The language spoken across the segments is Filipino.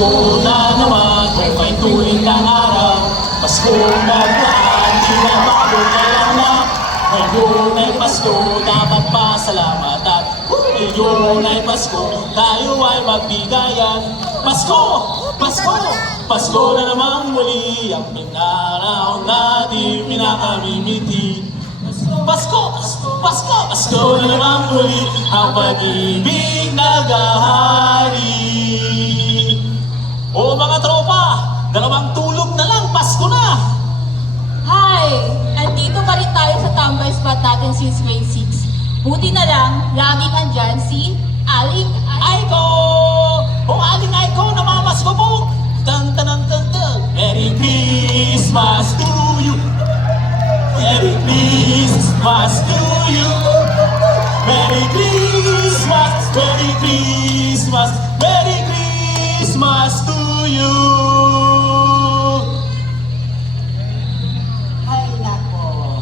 Pasko na naman, kung may tuwing ng araw. Pasko na buwan, binabago kailan na. Ngayon ay Pasko, dapat pasalamat at ngayon ay Pasko, tayo ay magbigayan. Pasko! Pasko! Pasko na namang muli, ang pinaraw natin pinakamimiti. Pasko! Pasko! Pasko na namang muli, ang pag-ibig naghahari. O mga tropa, dalawang tulog na lang, Pasko na! Hi! Andito pa rin tayo sa tambay spot natin since grade 6. Buti na lang, laging andyan si Aling Aiko! O Aling Aiko, namamasko po! Tan tan tan tan tan! Merry Christmas to you! Merry Christmas to you! Merry Christmas! Merry Christmas! Merry Christmas to you! Ay, nako.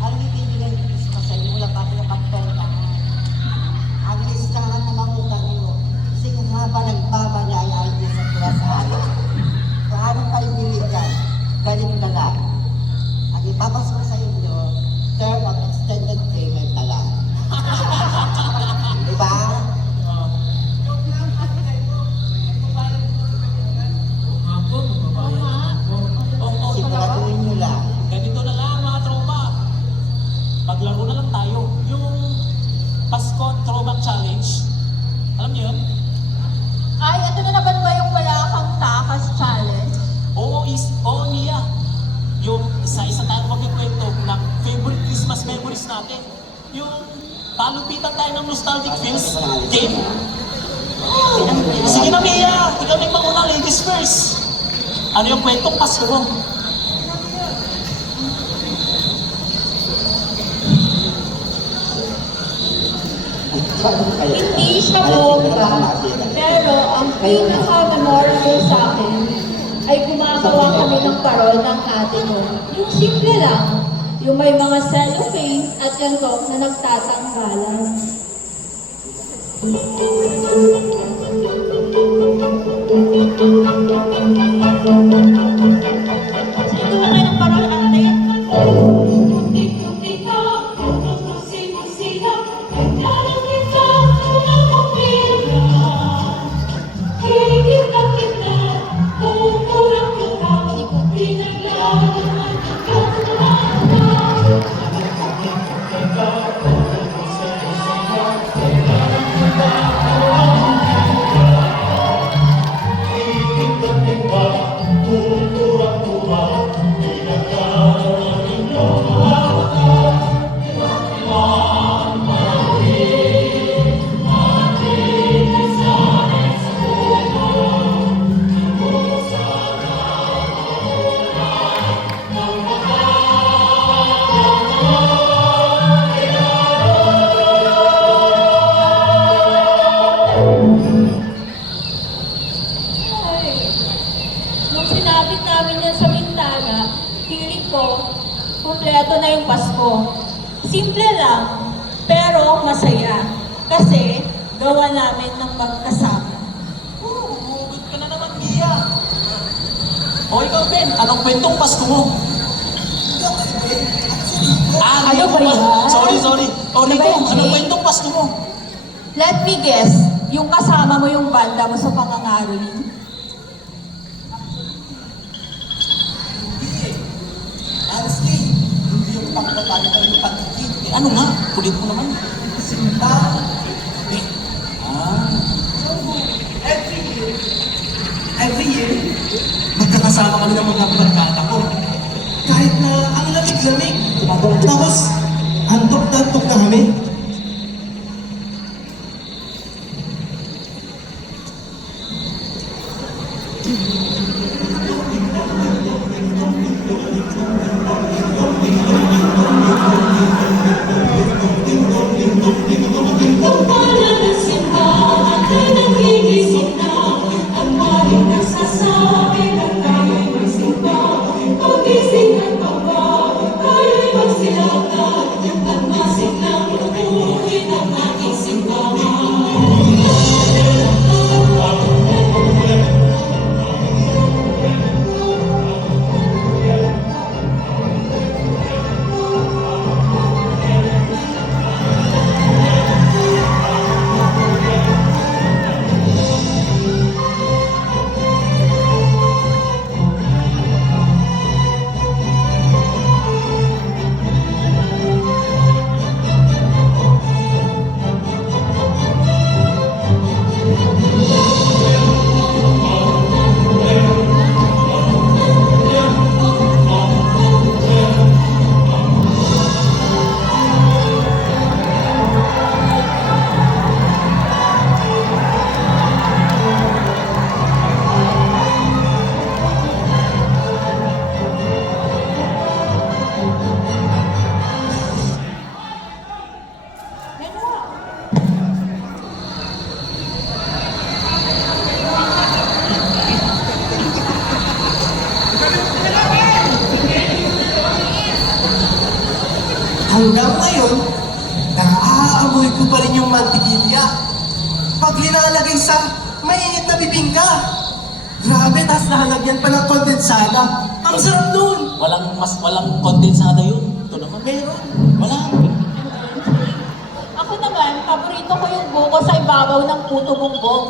Ang ibibigay ng Christmas sa inyo, wala pa kayo kapentahan. Ang listahan ng mga utang nyo. Kasi kung haba nagbabanayay niyo sa pirasayo, paano kayo binigyan? Ganito na lang. Ang ipapas ko sa inyo, term of extended payment na lang. Diba? Siguraduhin nyo lang. Ganito na lang mga tropa. Maglaro na lang tayo. Yung Pasko Throwback Challenge. Alam niyo yun? Ay, ito na naman ba yung wala kang takas challenge? Oo, Mia. Yung isa-isa tayo magkikwento ng favorite Christmas memories natin. Yung palupitan tayo ng nostalgic feels game. Sige na, Mia. Ikaw na yung mauna, ladies first. Ano yung kwentong Pasko mo? Hindi siya bomba, pero ang pinaka-memorable sa akin ay gumagawa kami ng parol ng ate ko. Yung simple lang, yung may mga cellophane at ganito na nagtatanggalan. Sino ba kayo ng parol, ate? Nung sinabit namin yan sa bintana, feeling ko, kumpleto na yung Pasko. Simple lang, pero masaya. Kasi, gawa namin ng magkasama. Humugod ka na naman, Mia. O ikaw, Ben, anong kwentong Pasko mo? Ano ba yan? Sorry. O Ano ba Rico, yan, anong Jay? kwentong Pasko mo? Let me guess, yung kasama mo yung banda mo sa pangangaroling. Honestly, hindi yung pagkakala ka yung pagkikit. Ano nga? Kulit mo naman. Simba. Every year, magkakasama kami ng mga barkada ko. Kahit na ang lamig-lamig. Tapos, antok na kami. Hanggang ngayon, naaamoy ko pa rin yung mantikilya. Pag linalagay sa mainit na bibingka. Grabe, tas nahalagyan pa ng kondensada. Ang sarap nun! Walang kondensada yun. Ito naman. Meron. Wala. Ako naman, paborito ko yung buko sa ibabaw ng puto bumbong.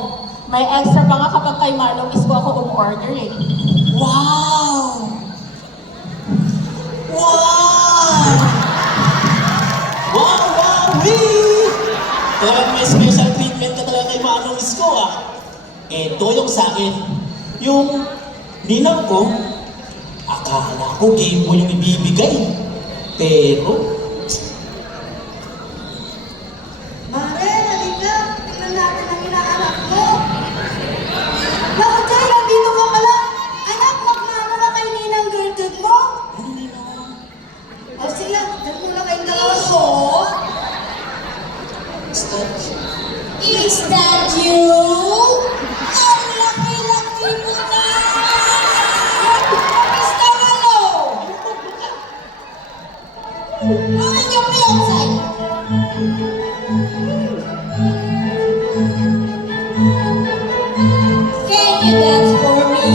May extra pa nga kapag kay Marlon Isko ako umorder eh. Wow! Wow! Wow, wow, wee! Talagang may special treatment ka talaga kay Manong Isko ah. Ito yung sa akin. Yung ninang ko, akala ko game mo yung ibibigay. Pero, Mare, halika. Tingnan natin ang inaanak mo. Bakit kayo nandito ka pala? Anak, magmama na kay Ninang Gertrude mo. O sige, dyan muna kayong dalawa. Is that you? Ang laki-laki mo na! Kamusta ka, Lo? Akan yung fiancé? Can you dance for me?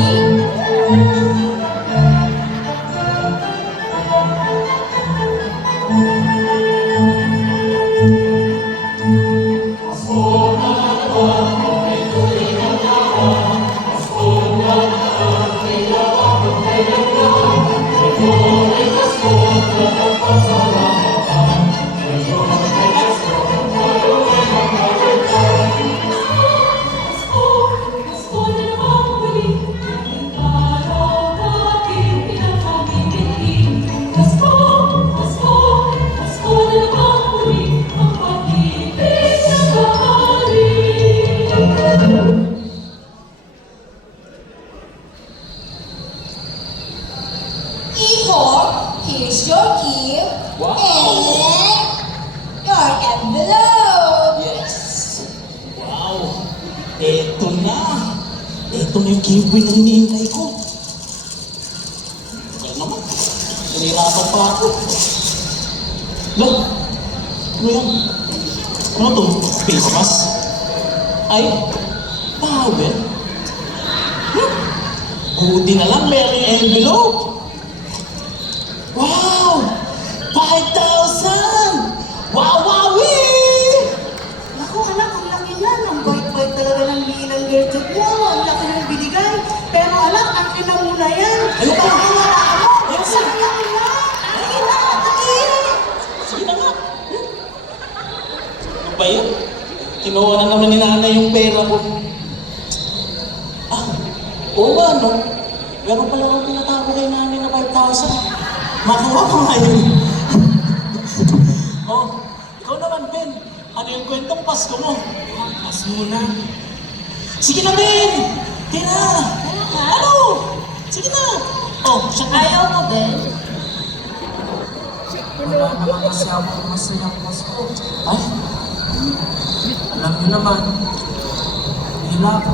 Iho, here's your gift. Wow. And your envelope. yes! Wow! Eto na! Eto na yung giveaway na hinihintay ko. Kaya naman, nahihirapan pa ako. Look! Ano yan? Ano to? Face mask? Ay, towel? Buti na lang meron yung envelope. Wow! 5,000! Wow, wow, wee! Naku, anak, ang laki yan. Ang bait-bait talaga ng Ninang Gertrude mo. Ang laki ng binigay. Pero anak, akin na muna yan. Ayoko. Baka wala ako. Ayoko. Sayang na. Akin na, dali. Sige na nga. Ano ba yun? Kinuha na naman ni nanay yung pera ko. Ah, oo nga, no? Meron pala akong tinatago kay nanay na 5,000. Makuha ko ngayon. Oh, ikaw naman, Ben. Ano yung kwentong Pasko mo? Pas muna. Sige na, Ben! Tira! Ano? Sige na! Oh, siya ka. Ayaw mo, Ben? Wala naman kasi ako masayang Pasko. Ay, Alam niyo naman, hila ako.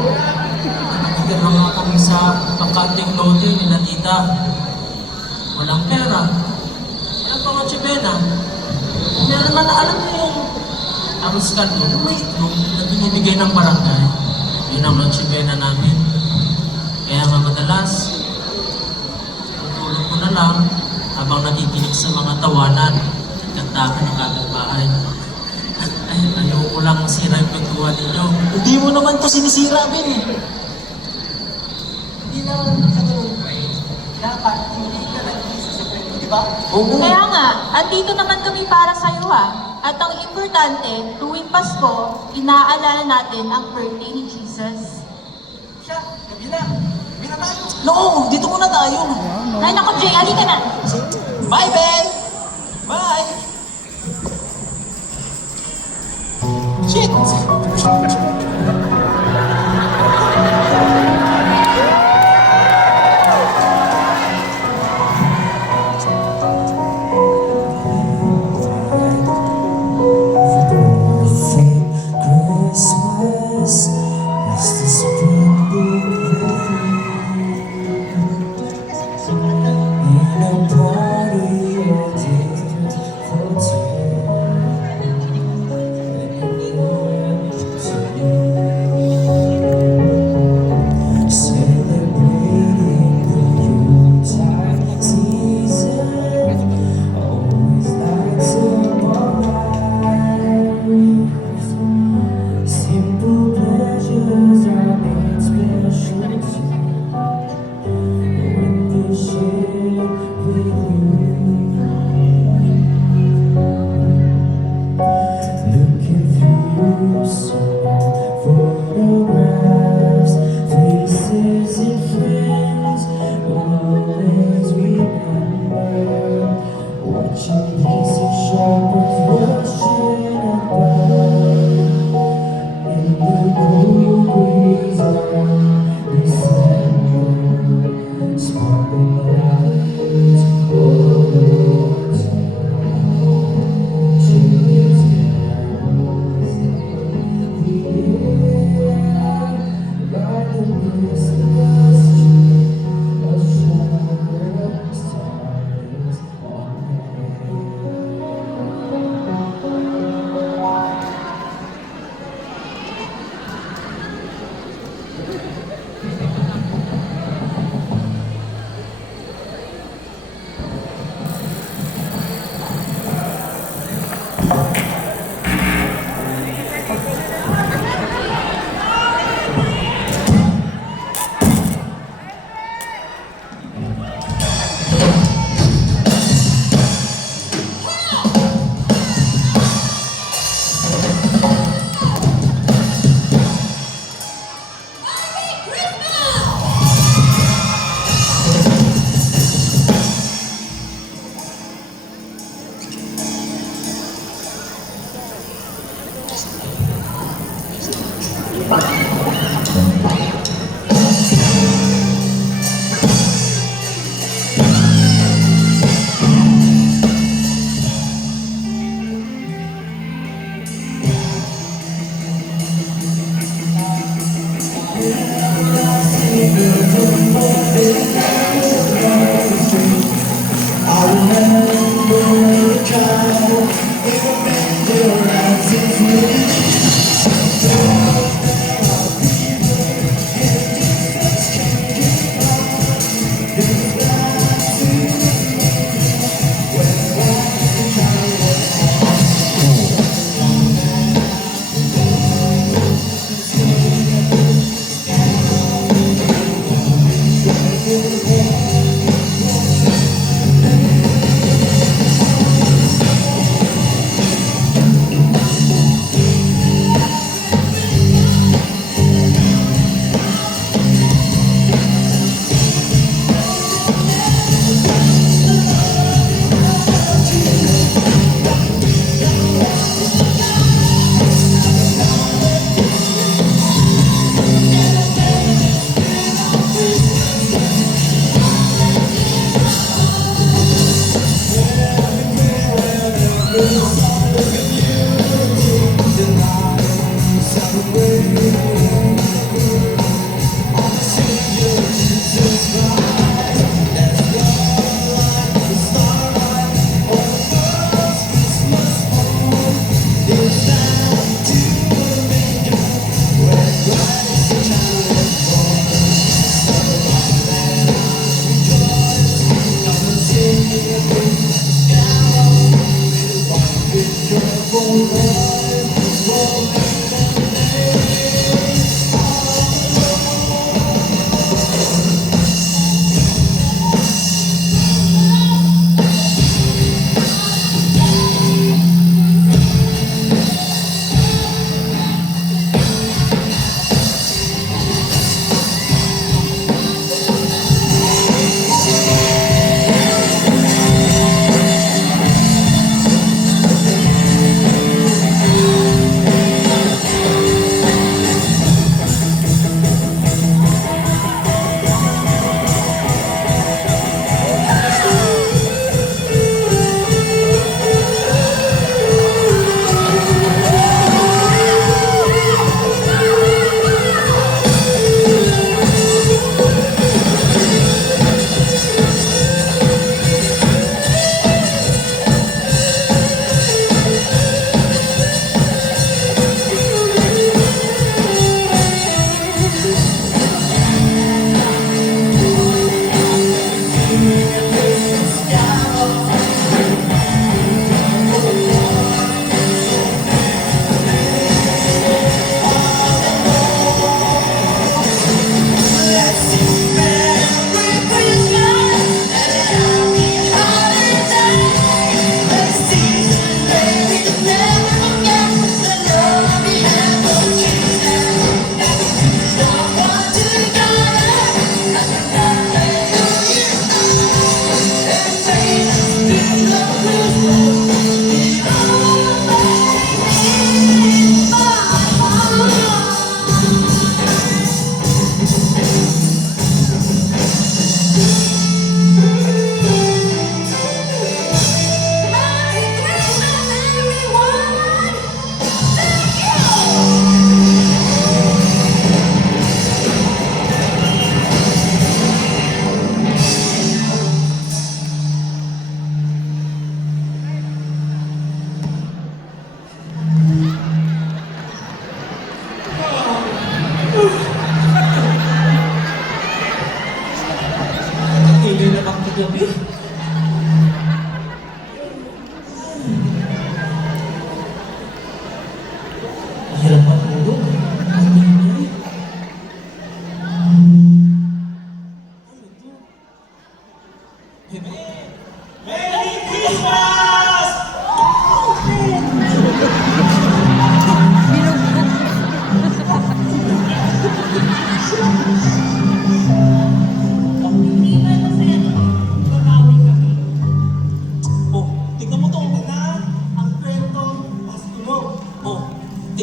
Nakikita mga kami sa pagkanting lote ni na tita. Walang pera. Walang pang chibena. Meron man alam niyo yung arroz kaldo, may itlog na binibigay ng barangay. Yun ang chibena namin. Kaya nga madalas, tutulog ko na lang habang nakikinig sa mga tawanan at kantahan ng kapitbahay. Ay, ayoko lang sira yung pagkuha ninyo. hindi mo naman to sinisira, Ben eh. Hindi naman sa tulong ko eh. Dapat hindi ka nag-iisa sa kwento, di ba? Oo. Kaya nga, andito naman kami para sa'yo ha. At ang importante, tuwing Pasko, inaalala natin ang birthday ni Jesus. Siya, gabi na. Gabi na tayo. No, dito muna tayo. Ay, naku, Jay, halika na. Bye, Ben! Bye! Shit! Christmas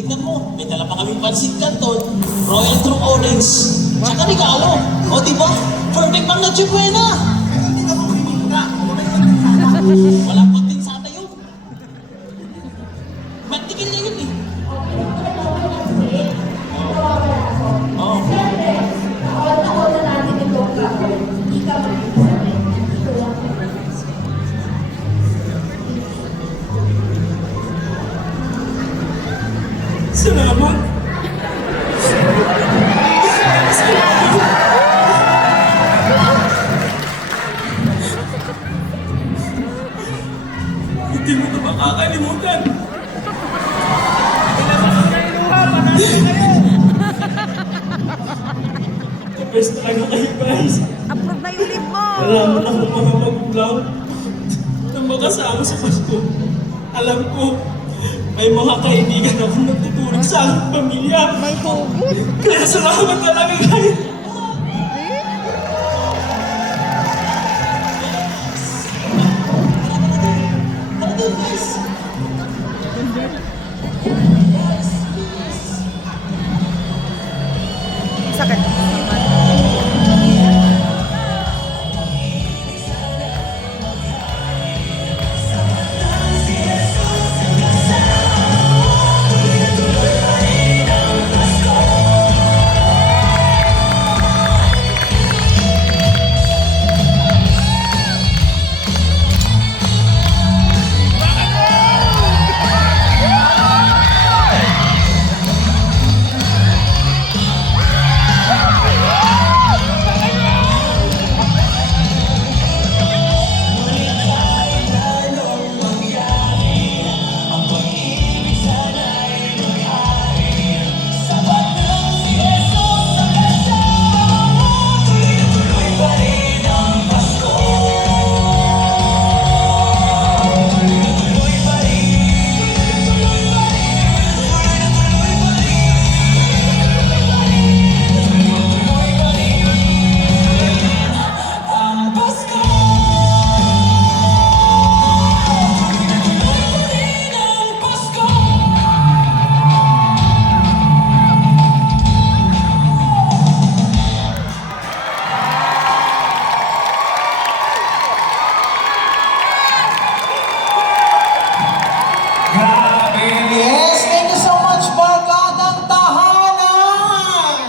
tingnan mo, may dala pa kaming pansit canton, Royal True Orange, tsaka regalo. O diba? Perfect pang Noche Buena! Walang konting sana yun. Mantikil na yun eh. Oo. Nakon na natin itong kapal. Hindi ka mag-isabi. Ito lang. Salamat. Hindi mo ito makakalimutan. The best talaga kayo guys. Approve na yung leave mo. Nalaman ako mga magulang na makasama sa Pasko. Alam ko, may mga kaibigan ako nagtutulong sa aking pamilya. May hugot. Kaya salamat talaga guys.